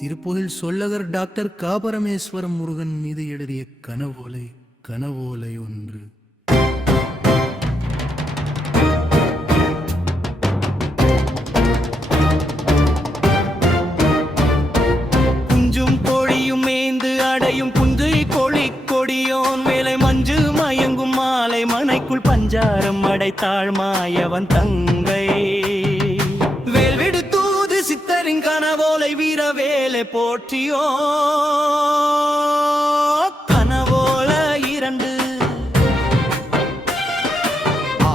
Thiruppugazh சொல்லகர் doctor கா பரமேஸ்வரம் முருகன் மீது எழுதிய கனவோலை ஒன்று. குஞ்சும் கோழியும் மேய்ந்து அடையும் புஞ்சை கோழி கொடியோன் மேலை மஞ்சு மயங்கும் மாலை மனைக்குள் பஞ்சாரம் அடைத்தாள் மாயவன் தங்கை. வேல்விடு தூது சித்தரின் கனவோலை வீரவேலை போற்றியோ. கனவோல இரண்டு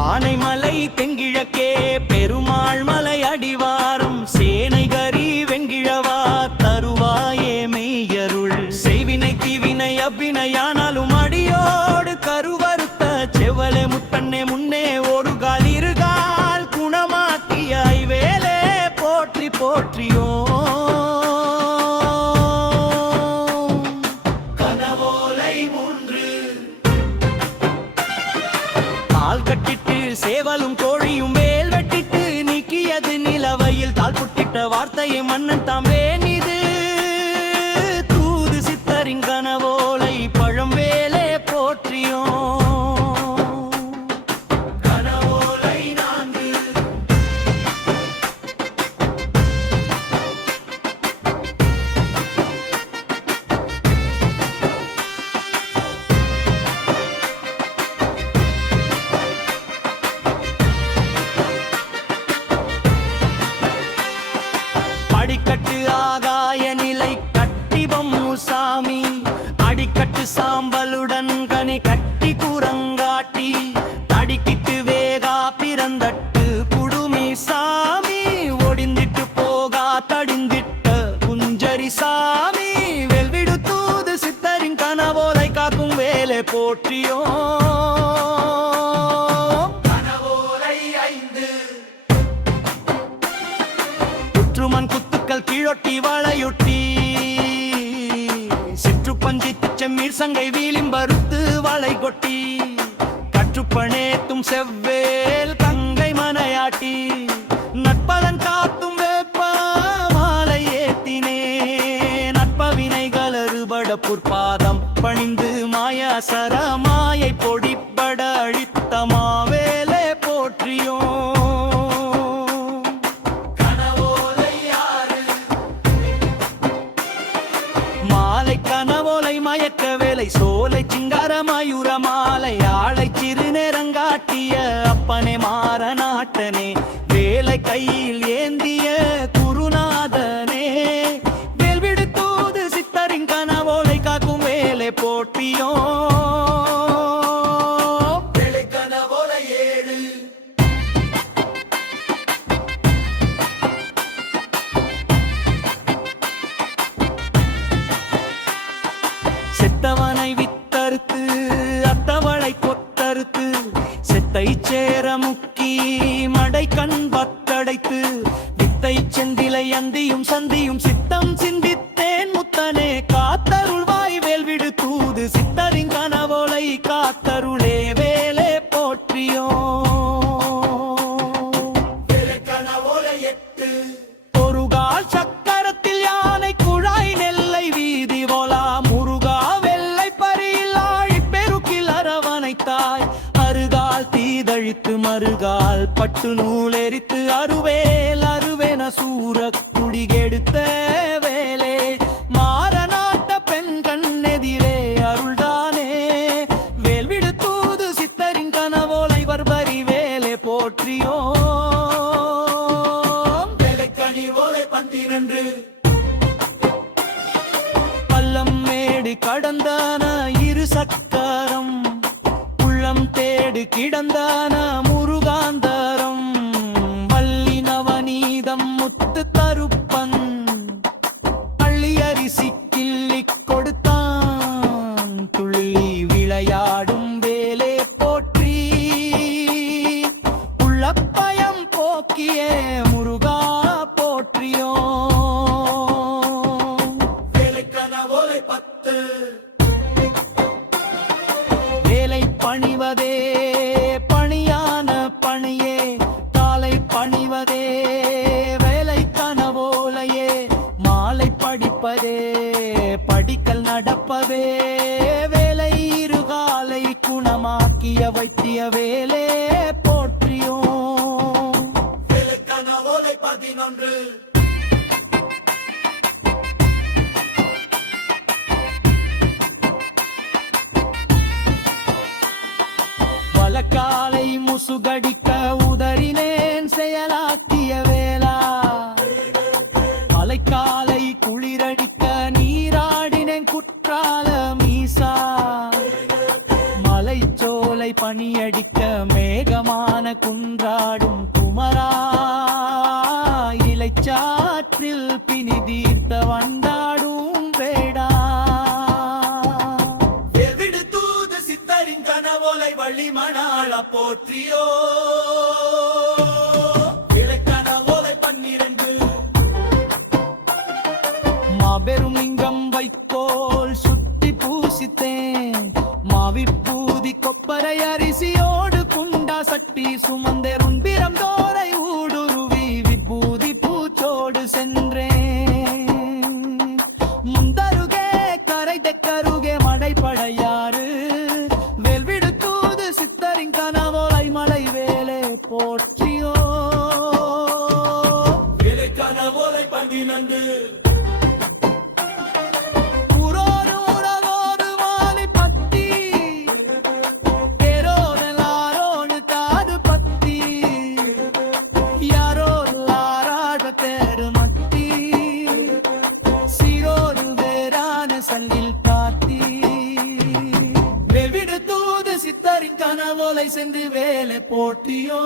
ஆனைமலை தென்கிழக்கே பெருமாள் மலை அடிவாரம் சேனை கரி வெங்கிழவா தருவாயே மெய்யருள். செய்வினை தீவினை அவ்வினையானாலும் அடியோடு கருவறுத்த செவலே முத்தன்னே முன்னே ஒரு கால் இருகால் குணமாக்கிய ஐவேலே போற்றி போற்றியோ. கனவோலை மூன்று கால் கட்டிட்டு சேவலும் கோழியும் வேல் வெட்டிட்டு நீக்கியது நிலவையில் தாள் புட்டிட்ட வார்த்தையை மன்னன் தாமே நிது. தூது சித்தரின் கனவோலை பழம் வேலே போற்றியோ. கனவோலை நான்கு அடிக்கட்டு ஆகாய நிலை கட்டிபம் சாமி அடிக்கட்டு சாம்பலுடன் கனி கட்டி கூறங்காட்டி தடிக்கிட்டு வேகா பிறந்தட்டு குடுமி சாமி ஒடிந்திட்டு போகா தடிந்திட்ட குஞ்சரி சாமி. வெல்விடு தூது சித்தரின் கனவோலை காக்கும் வேலை போற்றியோ. குத்துக்கள் கீழொட்டி வளையொட்டி சிற்றுப்பஞ்சி செம்மீர் சங்கை வீலிம்பருத்து வளை கொட்டி கற்றுப்பணேத்தும் செவ்வேல் கங்கை மனையாட்டி நட்பதன் காத்தும் வேப்ப மாலை ஏத்தினே. நட்பவினைகள் அறுபட புற்பாதம் பணிந்து மாயாசர மாயை பொடிப்பட அழித்த மாவேலே போற்றியோ. கனவோலை மயக்க வேலை சோலை சிங்கார மயூர மாலை ஆளை சிறு நேரங்காட்டிய அப்பனே மாற நாட்டனே வேலை கையில் ஏந்திய குருநாதனே. வேல்விடு தூது சித்தரின் கனவோலை காக்கும் வேலை போற்றியோ. கனவோலை ஏழு செத்தவனை வித்தறுத்து அத்தவளை கொத்தறுத்து செத்தை சேர முக்கி மடை கண் பத்தடைத்து வித்தை செந்திலை அந்தியும் சந்தியும் சித்தம் சிந்தித்தேன் முத்தனே காத்தருள்வாய். வேல்விடு தூது சித்தரின் கனவோலை காத்தருளே வேலே போற்றியோ. கனவோலை எட்டு ஒரு கால் சக்கரத்தில் யானை குழாய் நெல்லை வீதி போலா முருகா வெள்ளை பரியில் ஆழி பெருக்கில் அரவணைத்தாய். அருகால் தீதழித்து மறுகால் பட்டு நூல் எரித்து அருவேல் அருவேன சூர குடிகெடுத்த வேலே மாறநாட்ட பெண் கண்ணெதிரே அருள்தானே. வேல்விடு தூது சித்தரின் கனவோலை வர்பரி வேலே போற்றியோ. வேலைக்கணிவோலை 12 பள்ளம் மேடு கடந்தான இரு சக்கரம் உள்ளம் தேடு கிடந்தான முருகாந்தரம் வள்ளி நவநீதம் முத்து தருப்பன் பள்ளி அரிசி கிள்ளி கொடுத்தான் துள்ளி விளையாடும் வேலே போற்றி. உள்ளப்பயம் போக்கிய முருகா போற்றியோ. வேலைக்கனவோலை 10 வேலை பணிவதே பணியான படிப்பதே படிக்கல் நடப்பவே வேலை இருகாலை குணமாக்கிய வைத்திய வேலே போற்றியோம். வேலைக்கான ஓலை 11. வலக்காலை முசுகடிக்க உதறினேன் செயலாக்கிய வேளா மலைக்காலை குளிரடிக்க நீராடினேன் குற்றால மீசா மலைச்சோலை பனியடிக்க மேகமான குன்றாடும் குமரா இலைச்சாற்றில் பிணி தீர்த்த வண்டாடும் வேடா வள்ளி மணாள போற்றியோ. இலக்கண ஓலை 12. மாபெரும் லிங்கம் வைக்கோல் சுத்தி பூசித்தேன் மாவிப்பூதி கொப்பரை அரிசியோடு குண்டா சட்டி சுமந்தேரும் பிரந்தோரை ஊடுருவி விபூதி பூச்சோடு சென்றேன். முந்தருகே கரை தெக்கருகே மடைப்படையாறு கனவோலை மலை வேலே போற்றியோ. வேலை கனவோலை 12. புரோனூரனோடு வாலி பத்தி பேரோனலாரோடு காது பத்தி யாரோலாராட தேடு மத்தி சிரோரு வேறான சல்லில் காத்தி சித்தரின் கனவோலை சென்று வேலை போற்றியோ.